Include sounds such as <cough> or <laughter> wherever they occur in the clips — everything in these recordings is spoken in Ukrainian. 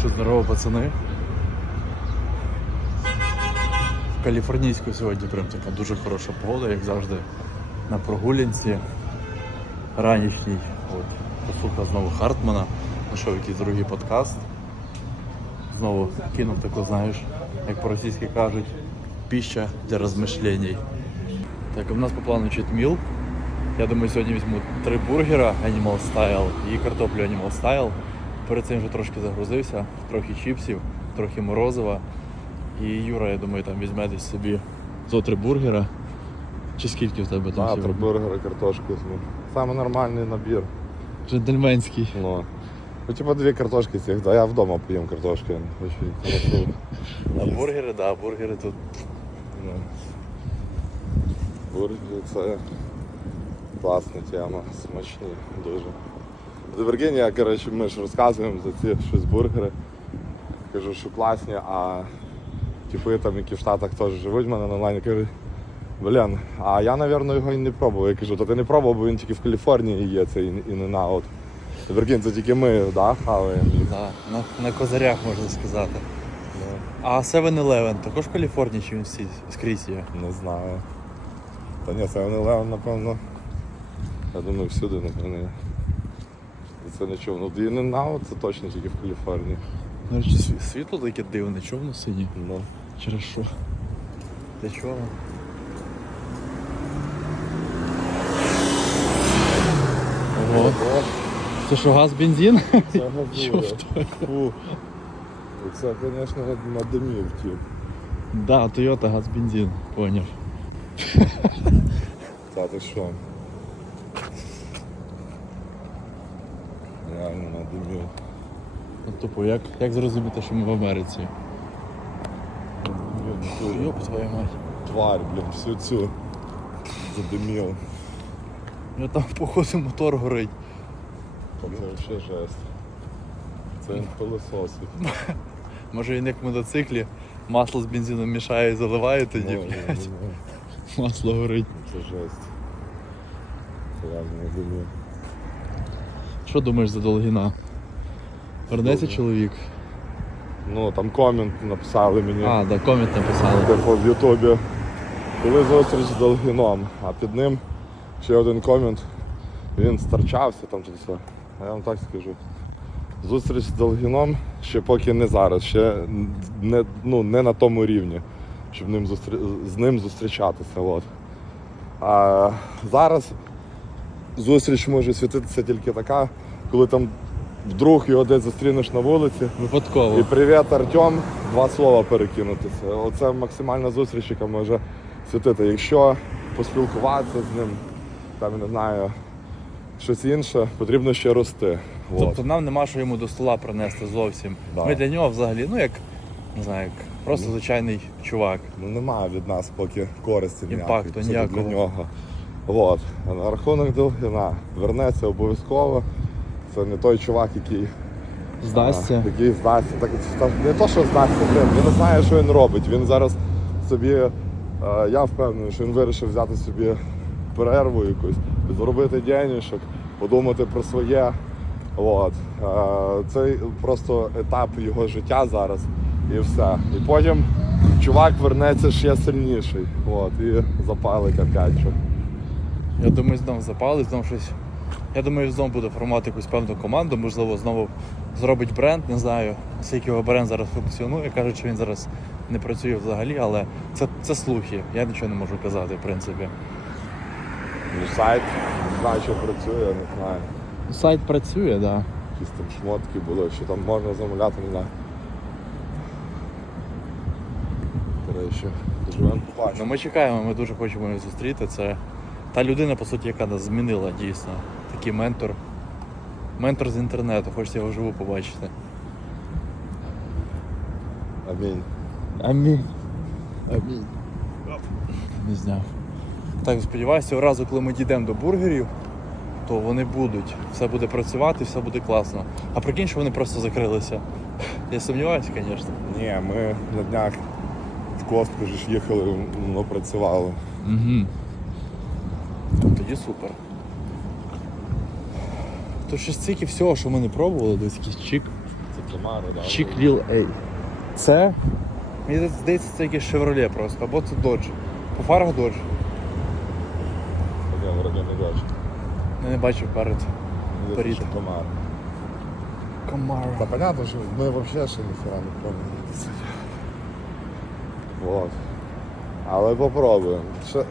Що здорово, пацани. В Каліфорнійську сьогодні прям така дуже хороша погода, як завжди, на прогулянці. Ранішній. От, послухав знову Хартмана, знайшов якийсь другий подкаст. Знову кинув таку, знаєш, як по-російськи кажуть, піща для розмишлень. Так, у нас по плану читміл. Я думаю, сьогодні візьму три бургера Animal Style і картоплю Animal Style. Перед цим вже трошки загрузився, трохи чіпсів, трохи морозива. І Юра, я думаю, там візьме десь собі зо три бургера. Чи скільки в тебе там Да, три бургери, картошку. Ну, Саме нормальний набір. Джентльменський. Ну, ну типа дві картошки цих, да я вдома поїм картошки. А бургери, да, бургери тут. Ну. Бургери це класна тема, смачні дуже. В Віргінії, я, коротше, ми ж розказуємо за ці щось бургери. Кажу, що класні, а типи там, які в Штатах теж живуть, в мене на онлайні кажуть, блін, а я, напевно, його і не пробував. Я кажу, то ти не пробував, бо він тільки в Каліфорнії є цей і не на от. Віргін, це тільки ми, да, хаваємо. Да, на, на козарях можна сказати. А 7-Eleven також в Каліфорнії чи він всі скрізь є? Не знаю. Та ні, 7-Eleven, напевно. Я думаю, всюди, напевно. є. Це не чув. Ну, і не на це точно тільки в Каліфорнії. До речі, сві- світло таке дивне, чого воно синє? Ну. Через що? Для чого? Ого. Це що, газ, бензин? Це газує. <laughs> Фу. Це, звісно, на димів тіп. Да, Toyota газ, бензин, поняв. Та ти що? Реально на димів. Ну, тупо, як, як зрозуміти, що ми в Америці? Йоп твою мать. Тварь, блін, всю цю задимів. Ну там походу мотор горить. Це взагалі жесть. Це він пилососить. <laughs> Може він як в мотоциклі масло з бензином мішає і заливає тоді, Ну, блядь. ну, ну. Масло горить. Це жесть. Це реально димів. Що думаєш за Долгіна? Вернеться чоловік? Ну, там комент написали мені. А, да, комент написали. Типу в Ютубі. Коли зустріч з Долгіном, а під ним ще один комент. Він старчався там чи все. А я вам так скажу. Зустріч з Долгіном ще поки не зараз, ще не, ну, не на тому рівні, щоб ним зустрі... з ним зустрічатися. От. А зараз зустріч може світитися тільки така, коли там вдруг його десь зустрінеш на вулиці. Випадково. І привіт, Артем. Два слова перекинутися. Оце максимальна зустріч, яка може світити. Якщо поспілкуватися з ним, там не знаю, щось інше, потрібно ще рости. Тобто нам нема що йому до стола принести зовсім. Да. Ми для нього взагалі, ну як, не знаю, як просто звичайний чувак. Ну немає від нас поки користі Імпакту ніякої, це ніякого. для нього. От. На рахунок Довгина вернеться обов'язково. Це не той чувак, який <laughs> Здасться. А, Який здасться. Так, та не то, що здасться, блин, він не знає, що він робить. Він зараз собі, е, я впевнений, що він вирішив взяти собі перерву якусь, заробити денежок, подумати про своє. От. Е, Це просто етап його життя зараз і все. І потім чувак вернеться ще сильніший. От, і запалить опять. Я думаю, знову запалить, знову щось. Я думаю, знову буде формувати якусь певну команду, можливо, знову зробить бренд, не знаю, скільки його бренд зараз функціонує. Кажуть, що він зараз не працює взагалі, але це, це слухи. Я нічого не можу казати, в принципі. Ну, сайт, не знаю, що працює, не знаю. Сайт працює, так. Да. Якісь там шмотки були, що там можна замовляти, не знаю. Живемо Ну, ми чекаємо, ми дуже хочемо його зустріти. Це та людина, по суті, яка нас змінила дійсно. Такий ментор. Ментор з інтернету, хочеться його вживу побачити. Амінь. Амінь. Амінь. Не зняв. Так, сподіваюся, цього разу, коли ми дійдемо до бургерів, то вони будуть. Все буде працювати, все буде класно. А прикинь, що вони просто закрилися. Я сумніваюся, звісно. Ні, ми на днях в костку ж їхали, воно працювало. Угу. Тоді супер. То ще стільки всього, що ми не пробували, десь якийсь чік. Камари, да. Чікліл Ей. Це. Мені здається, це якийсь Chevrolet просто, або це Dodge. По фарах Dodge. Ні, вроді не бачу. Я не бачив перед. Перед. що Camaro. Та понятно, що ми взагалі ще ніхера не пробували. Вот. Але попробуємо. Ще,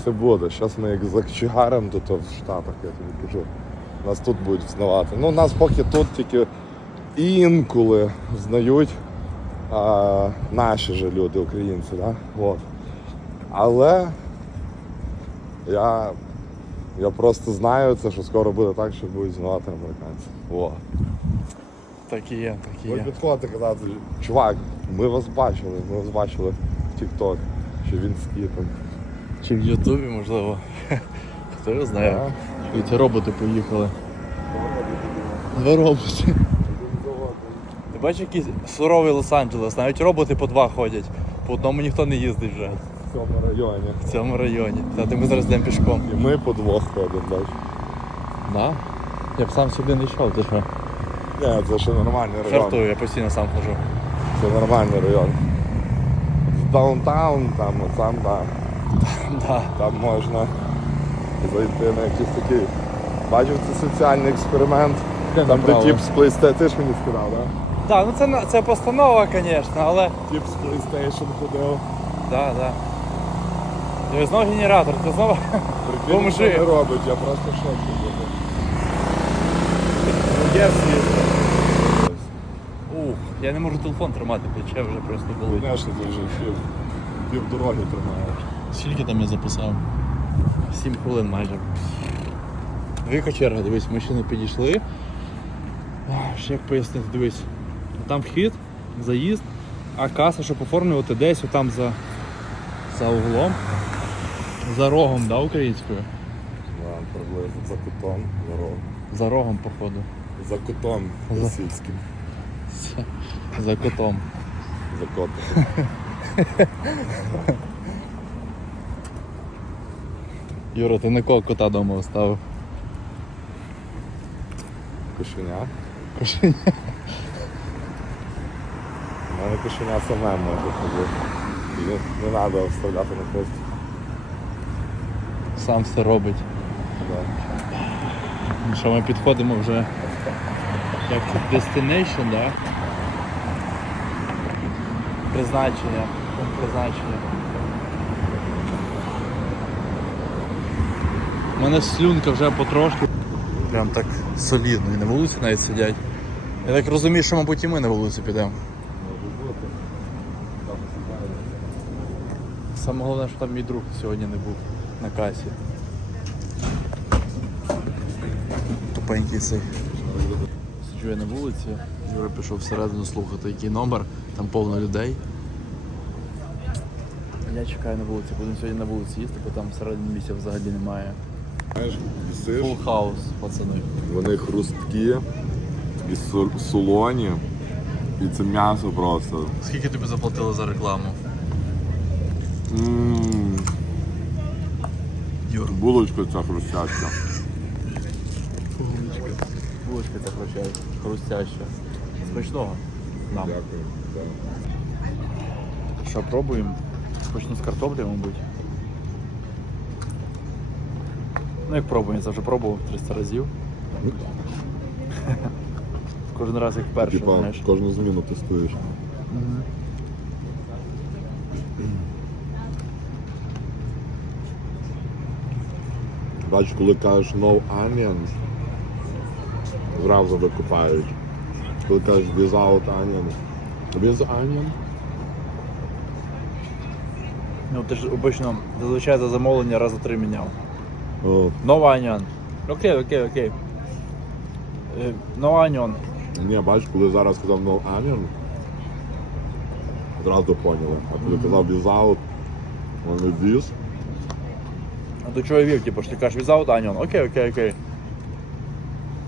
все буде. Зараз ми як закчигаримо тут в Штатах, я тобі кажу. Нас тут будуть взнавати. Ну, нас поки тут тільки інколи знають а, наші же люди, українці, да? Вот. Але я, я просто знаю це, що скоро буде так, що будуть знавати американці. Вот. Так і є, так і Ви підходите казати, чувак, ми вас бачили, ми вас бачили в TikTok, що він скіпом. Чи в Ютубі, можливо. <laughs> Хто його знає. Ці роботи поїхали. Два роботи. Ти бачиш, який суровий Лос-Анджелес, навіть роботи по два ходять. По одному ніхто не їздить вже В цьому районі. в цьому районі. Та ти ми зараз йдемо пішком. І ми по двох ходимо, бачиш. Да? Я б сам сюди не йшов, ти що? Ні, це ще нормальний район. Жартую, я постійно сам хожу. Це нормальний район. В даунтаун, там, от там, да, Да. там можна зайти на якийсь такий. Бачив це соціальний експеримент. Там, де тип з PlayStation, ти ж мені сказав, так? Так, ну це, це постанова, звісно, але. Тип з PlayStation ходив. Да, да. І знову генератор, це знову. Прикинь, що не робить, я просто в шокі буду. Ну. Ух, я не можу телефон тримати, плече вже просто болить. Знаєш, ти вже пів, пів дороги тримаєш. Скільки там я записав? Сім хвилин майже. Велика черга, дивись, не підійшли. Ще як пояснити, дивись. Там вхід, заїзд, а каса, щоб оформлювати десь отам за, за углом. За рогом, да, українською? Да, приблизно за кутом, за рогом. За рогом, походу. За кутом За- російським. За котом. За котом. <laughs> Юра, ти на кого кота вдома оставив? Кошеня. Кошеня. У мене кошеня саме може ходити. Не, не треба вставляти на хвост. Сам все робить. Да. Ну що, ми підходимо вже як це, destination, да? Призначення. Пункт Призначення. Мене слюнка вже потрошки. Прям так солідно. І на вулиці навіть сидять. Я так розумію, що, мабуть, і ми на вулицю підемо. Саме головне, що там мій друг сьогодні не був на касі. Тупенький цей. Сиджу я на вулиці, Юра пішов всередину слухати, який номер, там повно людей. Я чекаю на вулиці, будемо сьогодні на вулиці їсти, бо там всередині місця взагалі немає. Фул хаус, пацани. вони хрусткі, такі су- солоні. І це м'ясо просто. Скільки тобі заплатили за рекламу? Ммм, Юр. булочка ця хрустяща. Булочка. Булочка ця хруща- хрустяща. Смачного. Нам. Дякую. Що, пробуємо? Почну з картоплі, мабуть. Ну як пробуємо, це вже пробував 300 разів. <laughs> Кожен раз як перший, Типа знаєш. кожну зміну тестуєш. Бачу, коли кажеш no onions, зразу викупають. Коли кажеш without onion. With onion? Ну ти ж обично зазвичай за замовлення рази три міняв. О, No onion. Окей, окей, окей. Е, No onion. ні, бачиш, коли зараз сказав no onion, одразу поняли. А коли казав without, вони with, А до чого я вів, типу, що ти кажеш without onion. Окей, окей, окей.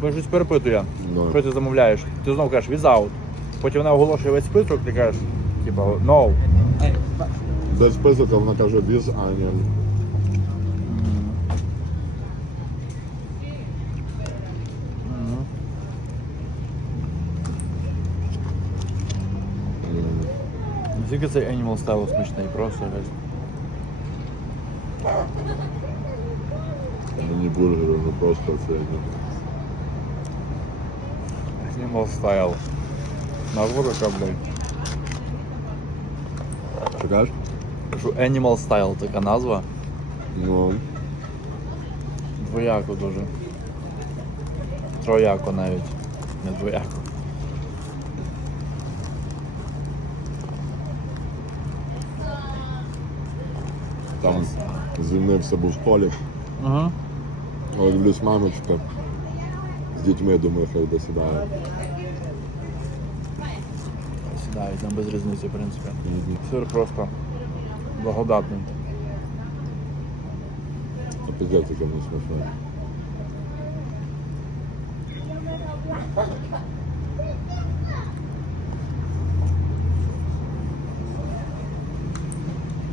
Бо щось перепитує. Ну. Що ти замовляєш? Ти знову кажеш without. Потім вона оголошує весь список, ти кажеш, типу, no. без список вона каже with onion. Наскільки цей Animal Style смачний, просто геть. Мені бургери, ну просто це ні. Animal Style. Назва така, блядь. Що кажеш? Кажу, Animal Style така назва. Ну, Двояко дуже. Трояко навіть. Не двояко. Там звільнився був столик. Угу. Але дивлюсь мамочка з дітьми, думаю, хай досідає. Сідають, там без різниці, в принципі. Сир просто благодатний. А пиздець, яке воно смачне.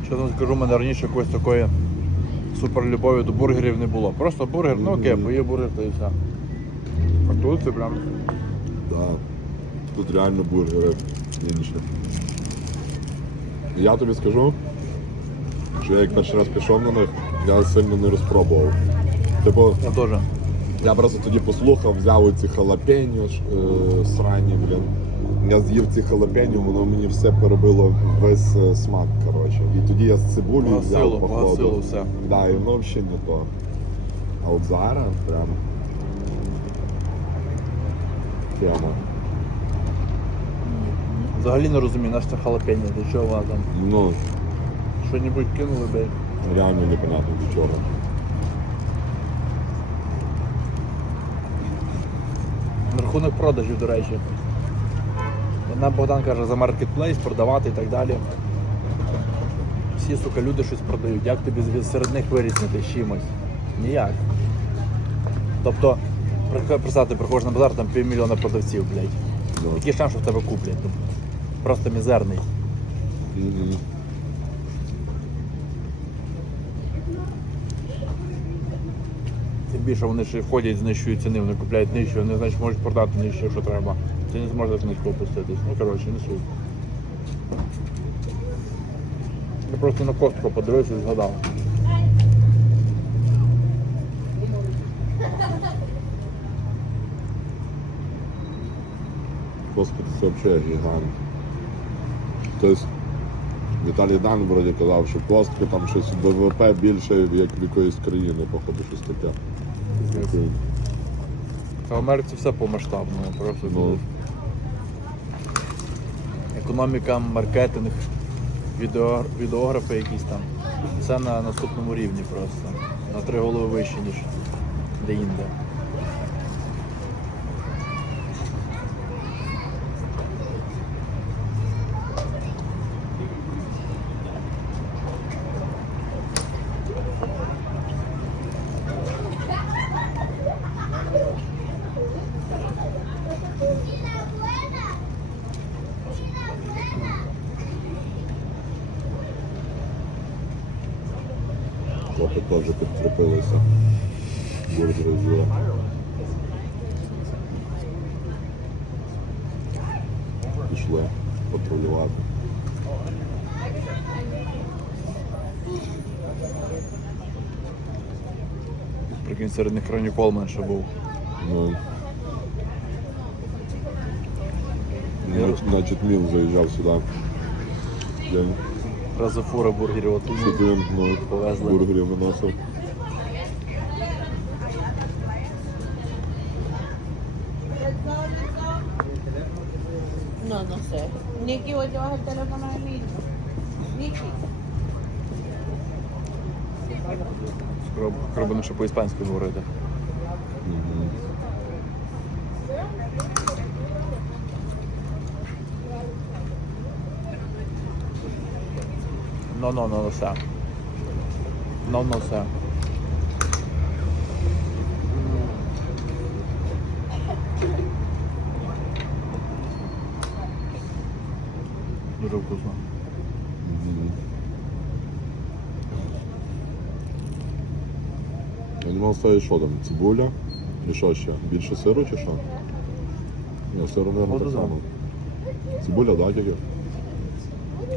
Чесно скажу, у мене раніше якоїсь такої суперлюбові до бургерів не було. Просто бургер, ну окей, поїв бургер та і все. А тут це прям. Так. Тут реально бургери інші. Я тобі скажу, що я як перший раз пішов на них, я сильно не розпробував. Типу, Я теж. я просто тоді послухав, взяв оці халапеньо е, срані, блін. Я з'їв ці халапеньо, воно мені все перебило весь е, смак, коротше. І тоді я з Погасило, взяв походу. все. Да, і воно взагалі не то. А от зараз прям тема. Взагалі не розумію, наш це халапеньо, для чого вона там. Ну, Що-небудь кинули, блядь. реально непонятно до чого. На рахунок продажів, до речі. Нам Богдан каже за маркетплейс, продавати і так далі. Всі, сука, люди щось продають. Як тобі серед них вирізнити з чимось? Ніяк. Тобто, представте, приходиш на базар, там півмільйона продавців, блядь. Який шанс, що в тебе куплять? Ну, Просто мізерний. Тим більше вони ще ходять, знищують ціни, вони купляють нижче, вони значить можуть продати нижче, якщо треба. Ти не зможеш низько опуститись. Ну коротше, не суть. Я просто на костку подивився і згадав. Господи, це взагалі гігант. Тобто Віталій Дан вроді казав, що костка там щось ВВП більше, як в якоїсь країни, походу, щось таке. В Америці все по масштабному, просто було. Економіка, маркетинг, відео, відеографи якісь там. Все на наступному рівні просто. На три голови вище, ніж де-інде. Хлопці теж підкріпилися. Бургери з'їли. Пішли патрулювати. Прикинь, серед них Ронні Колман ще був. Ну, Значить, Міл заїжджав сюди. День. Разу фура бургерів отут. Він ну, Повезли. бургерів виносив. Nicky, ¿vos llevas el teléfono de mi hijo? Nicky. Скоро скоро будемо ще по-іспанськи говорити. Мгм. No, no, no lo sé. No, no sé. Дуже вкусно. Мгм. Я думав, це що там, цибуля? І що ще? Більше сиру чи що? Ні, сиру, мабуть, так само. Цибуля, так, тільки?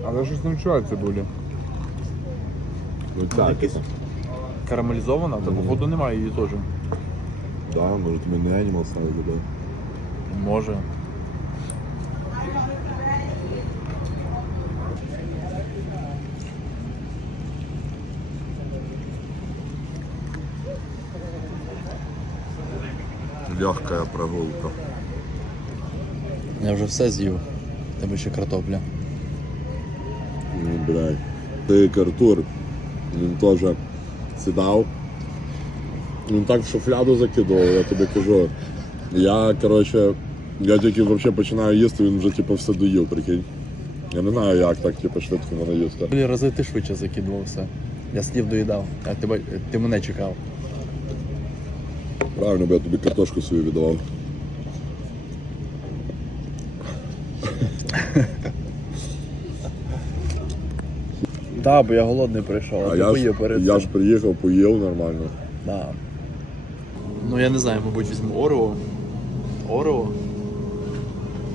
Але щось не відчуваю цибулі. Ну ця якийсь- Карамелізована, та походу немає її теж. Да, може тобі не Animal ставити, да? Може. Легкая прогулка. Я вже все з'їв. Тебе ще картопля. Ну, блядь. Ти Артур, він теж сідав. Він так в шуфляду закидував, я тобі кажу. Я, коротше, я тільки взагалі починаю їсти, він вже типу все доїв, прикинь. Я не знаю, як так, типу, швидко мене їсти. Рази ти швидше закидував все. Я слів доїдав, а тебе, ти мене чекав. Правильно, бо я тобі картошку свою віддавав. Так, бо я голодний прийшов, А ти я поїв перед я ж приїхав, поїв нормально. Да. Ну я не знаю, мабуть, візьму Орео. Орео.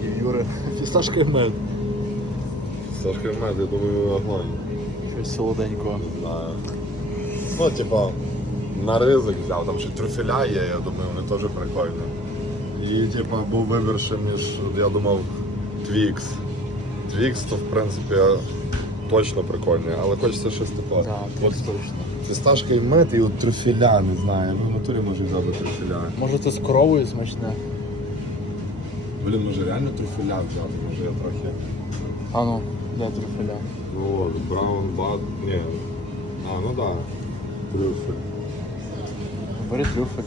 І Юри. Фісташка <laughs> і мед. Сашка мед, я думаю, огонь. Щось солоденького. Не знаю. Ну, типа, на ризик взяв, там ще трюфеля є, я думаю, вони теж прикольні. І типа був вибір ще між, я думав, Твікс. Твікс, то в принципі точно прикольний, але хочеться щось типа. Так, от фісташка і мед, і от трюфеля, не знаю. Ну, в натурі може взяти трюфеля. Може це з коровою смачне? Блін, може реально трюфеля взяти, може я трохи. А ну, де трюфеля? Ну от, браун бат. Ні. А, ну да. Трюфель. Бери трюфель.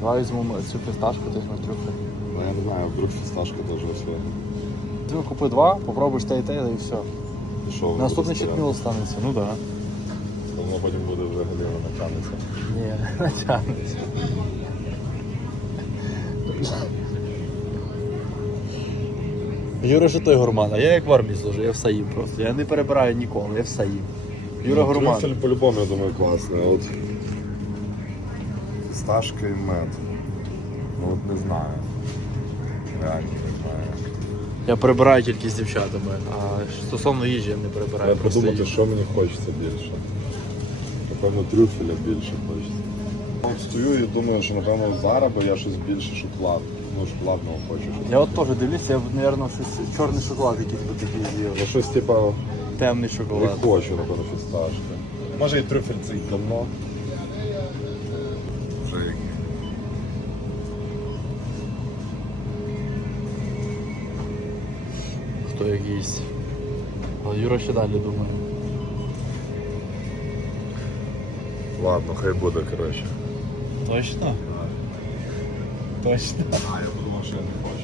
Давай візьмемо цю фісташку, ти візьмеш трюфель. Ну я не знаю, вдруг фісташка теж все. Ти купи два, попробуєш те і те, і все. Що воно Наступний буде щитміл останеться. Ну так. Да. стояти? Воно потім буде вже галіно натягнеться. Ні, натягнеться. Юра, що той гурман, а я як в армії служу, я все їм просто. Я не перебираю ніколи, я все їм. Юра гурман. Трюфель по-любому, я думаю, класний. От. Фісташка і мед. Ну от не знаю. Реально не знаю. Я перебираю тільки з дівчатами, а стосовно їжі я не перебираю. Треба просто подумати, їм. що мені хочеться більше. Напевно, трюфеля більше хочеться. От Стою і думаю, що напевно зараз, бо я щось більше шоколад. Ну, шоколадного хочу. Я от теж дивлюся, я б, мабуть, щось чорний шоколад якийсь би такий з'їв. Ну щось типа Темний не шоколад. хочу, напевно, фісташка. Може і трюфель цей давно. Хто якийсь. Але Юра ще далі думає. Ладно, хай буде, коротше. Точно? Точно. А, я подумав, що я не хочу.